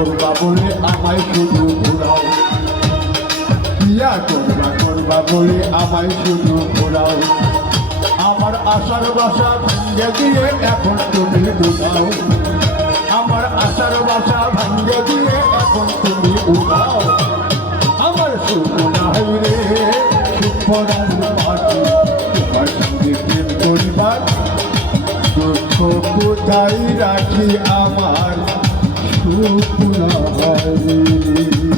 করবা বলে আমায় শুধু ঘোরাও, বিয়া করবা বলে আমায় শুধু ঘোরাও। আমার আশার বাসা ভেঙে দিয়ে এখন তুমি উঠাও, আমার আশার বাসা ভেঙে দিয়ে এখন তুমি উঠাও। আমার সুখ নাই রে সুপরার মাটি, তোমার সঙ্গে প্রেম করিবার দুঃখ কোথায় রাখি আমার সুখ নাই।